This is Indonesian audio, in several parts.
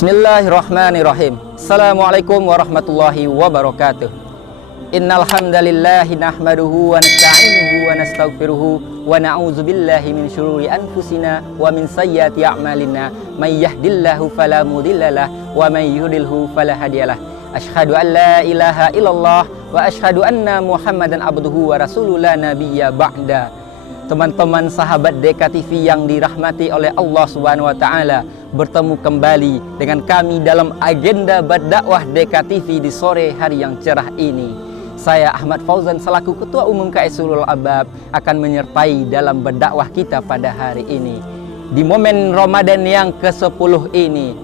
Bismillahirrahmanirrahim. Assalamualaikum warahmatullahi wabarakatuh. Innal hamdalillahi nahmaduhu wa nasta'inuhu wa nastaghfiruhu wa na'udzu billahi min syururi anfusina wa min sayyiati a'malina. May yahdihillahu fala mudhillalah wa may yudlilhu fala hadiyalah. Asyhadu an la ilaha illallah wa asyhadu anna Muhammadan abduhu wa rasuluhu la nabiyya ba'da. Teman-teman sahabat DKTV yang dirahmati oleh Allah Subhanahu wa taala, bertemu kembali dengan kami dalam agenda berdakwah DKTV di sore hari yang cerah ini. Saya Ahmad Fauzan selaku Ketua Umum KS Ulul Albab akan menyertai dalam berdakwah kita pada hari ini. Di momen Ramadan yang ke-10 ini,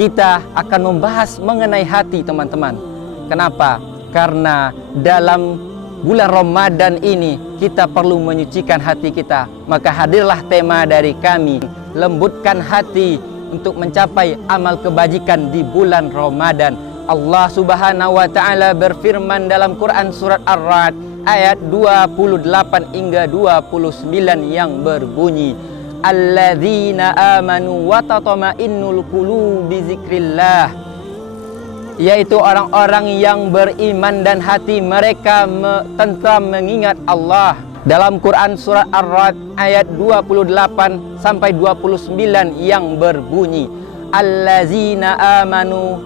kita akan membahas mengenai hati, teman-teman. Kenapa? Karena dalam bulan Ramadan ini kita perlu menyucikan hati kita. Maka hadirlah tema dari kami, lembutkan hati untuk mencapai amal kebajikan di bulan Ramadan. Allah Subhanahu wa taala berfirman dalam Quran surat Ar-Ra'd ayat 28 hingga 29 yang berbunyi, Alladzina amanu wa tatma'innul qulubu bizikrillah, yaitu orang-orang yang beriman dan hati mereka tentram mengingat Allah. Dalam Quran surat Ar-Ra'd ayat 28 sampai 29 yang berbunyi, Allazina amanu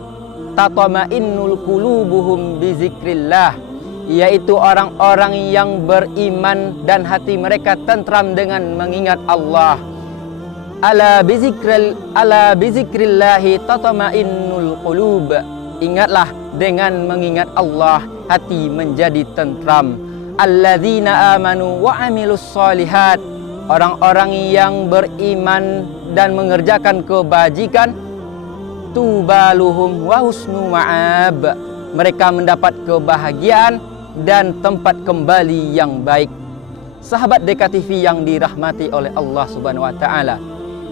tatma'innul qulubuhum bizikrillah, yaitu orang-orang yang beriman dan hati mereka tentram dengan mengingat Allah. Ala bizikrillahi tatma'innul qulub, ingatlah dengan mengingat Allah hati menjadi tentram. Alladzina amanu wa amilus solihat, orang-orang yang beriman dan mengerjakan kebajikan, tubaluhum wa husnu ma'ab, mereka mendapat kebahagiaan dan tempat kembali yang baik. Sahabat DKTV yang dirahmati oleh Allah Subhanahu wa taala,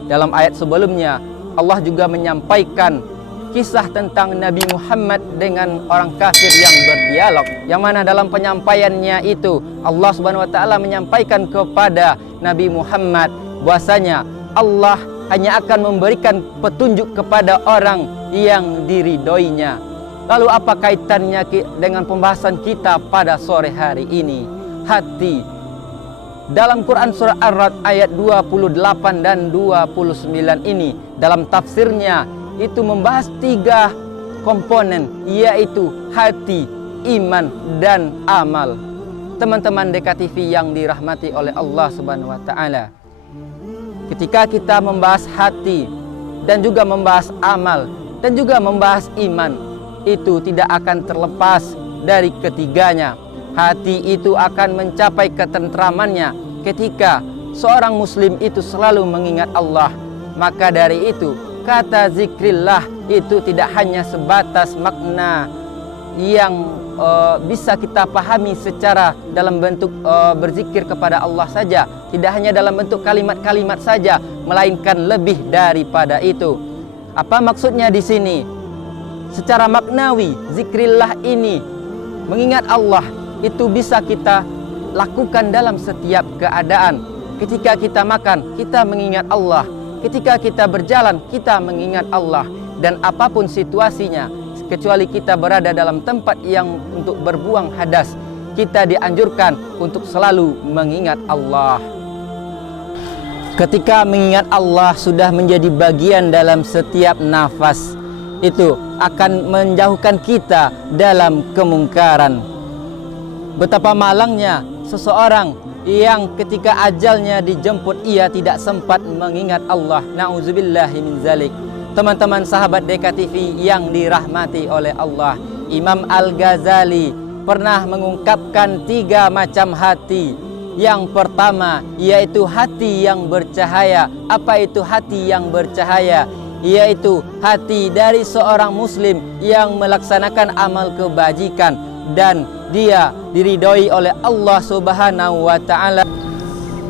dalam ayat sebelumnya Allah juga menyampaikan kisah tentang Nabi Muhammad dengan orang kafir yang berdialog, yang mana dalam penyampaiannya itu Allah Subhanahu wa taala menyampaikan kepada Nabi Muhammad bahwasanya Allah hanya akan memberikan petunjuk kepada orang yang diridhoinya. Lalu apa kaitannya dengan pembahasan kita pada sore hari ini? Hati. Dalam Quran surah Ar-Ra'd ayat 28 dan 29 ini, dalam tafsirnya itu membahas 3 komponen, yaitu hati, iman, dan amal. Teman-teman DKTV yang dirahmati oleh Allah Subhanahu wa taala, ketika kita membahas hati dan juga membahas amal dan juga membahas iman, itu tidak akan terlepas dari ketiganya. Hati itu akan mencapai ketentramannya ketika seorang muslim itu selalu mengingat Allah. Maka dari itu, kata zikrillah itu tidak hanya sebatas makna yang bisa kita pahami secara dalam bentuk berzikir kepada Allah saja, tidak hanya dalam bentuk kalimat-kalimat saja, melainkan lebih daripada itu. Apa maksudnya di sini? Secara maknawi, zikrillah ini, mengingat Allah, itu bisa kita lakukan dalam setiap keadaan. Ketika kita makan, kita mengingat Allah. Ketika kita berjalan, kita mengingat Allah. Dan apapun situasinya, kecuali kita berada dalam tempat yang untuk berbuang hadas, kita dianjurkan untuk selalu mengingat Allah. Ketika mengingat Allah sudah menjadi bagian dalam setiap nafas, itu akan menjauhkan kita dalam kemungkaran. Betapa malangnya seseorang yang ketika ajalnya dijemput ia tidak sempat mengingat Allah. Na'udzubillahi min zalik. Teman-teman sahabat DKTV yang dirahmati oleh Allah, Imam Al-Ghazali pernah mengungkapkan 3 macam hati. Yang pertama yaitu hati yang bercahaya. Apa itu hati yang bercahaya? Yaitu hati dari seorang muslim yang melaksanakan amal kebajikan dan dia diridhoi oleh Allah Subhanahu wa taala.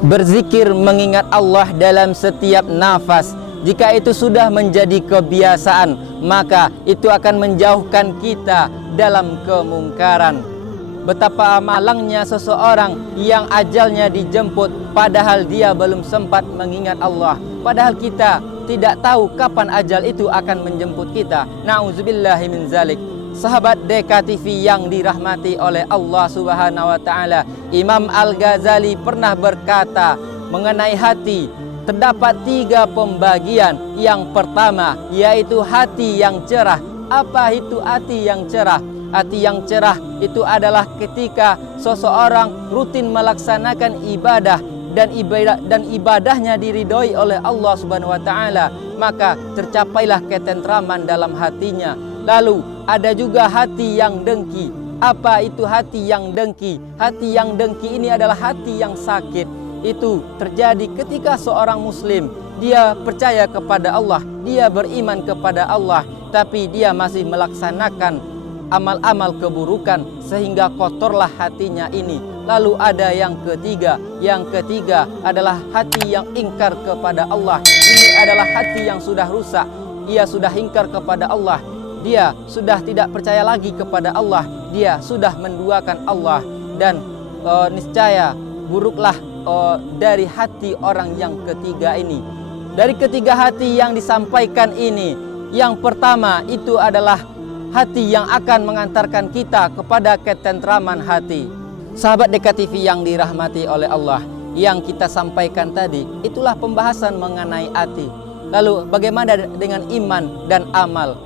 Berzikir mengingat Allah dalam setiap nafas, jika itu sudah menjadi kebiasaan, maka itu akan menjauhkan kita dalam kemungkaran. Betapa malangnya seseorang yang ajalnya dijemput padahal dia belum sempat mengingat Allah. Padahal kita tidak tahu kapan ajal itu akan menjemput kita. Nauzubillahi min zalik. Sahabat DKTV yang dirahmati oleh Allah Subhanahu wa taala, Imam Al-Ghazali pernah berkata mengenai hati, terdapat 3 pembagian. Yang pertama yaitu hati yang cerah. Apa itu hati yang cerah? Hati yang cerah itu adalah ketika seseorang rutin melaksanakan ibadah dan ibadahnya diridhoi oleh Allah Subhanahu wa taala, maka tercapailah ketentraman dalam hatinya. Lalu ada juga hati yang dengki. Apa itu hati yang dengki? Hati yang dengki ini adalah hati yang sakit. Itu terjadi ketika seorang muslim, dia percaya kepada Allah, dia beriman kepada Allah, tapi dia masih melaksanakan amal-amal keburukan sehingga kotorlah hatinya ini. Lalu ada yang ketiga. Yang ketiga adalah hati yang ingkar kepada Allah. Ini adalah hati yang sudah rusak. Ia sudah ingkar kepada Allah. Dia sudah tidak percaya lagi kepada Allah. Dia sudah menduakan Allah. Dan niscaya buruklah dari hati orang yang ketiga ini. Dari ketiga hati yang disampaikan ini, yang pertama itu adalah hati yang akan mengantarkan kita kepada ketentraman hati. Sahabat DKTV yang dirahmati oleh Allah, yang kita sampaikan tadi itulah pembahasan mengenai hati. Lalu bagaimana dengan iman dan amal?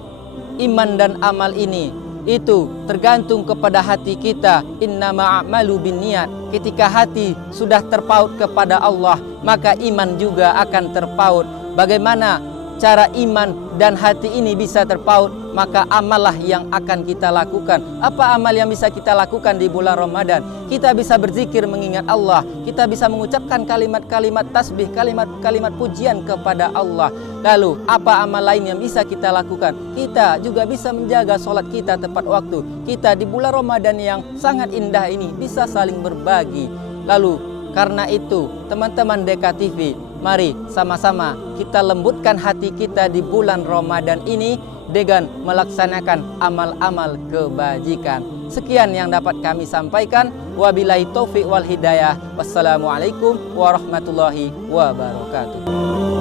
Iman dan amal ini itu tergantung kepada hati kita. Innama a'malu binniyat. Ketika hati sudah terpaut kepada Allah, maka iman juga akan terpaut. Bagaimana cara iman dan hati ini bisa terpaut? Maka amallah yang akan kita lakukan. Apa amal yang bisa kita lakukan di bulan Ramadan? Kita bisa berzikir mengingat Allah. Kita bisa mengucapkan kalimat-kalimat tasbih, kalimat-kalimat pujian kepada Allah. Lalu apa amal lain yang bisa kita lakukan? Kita juga bisa menjaga sholat kita tepat waktu. Kita di bulan Ramadan yang sangat indah ini bisa saling berbagi. Lalu karena itu teman-teman DKTV, mari sama-sama kita lembutkan hati kita di bulan Ramadan ini dengan melaksanakan amal-amal kebajikan. Sekian yang dapat kami sampaikan. Wabillahi taufiq wal hidayah. Wassalamualaikum warahmatullahi wabarakatuh.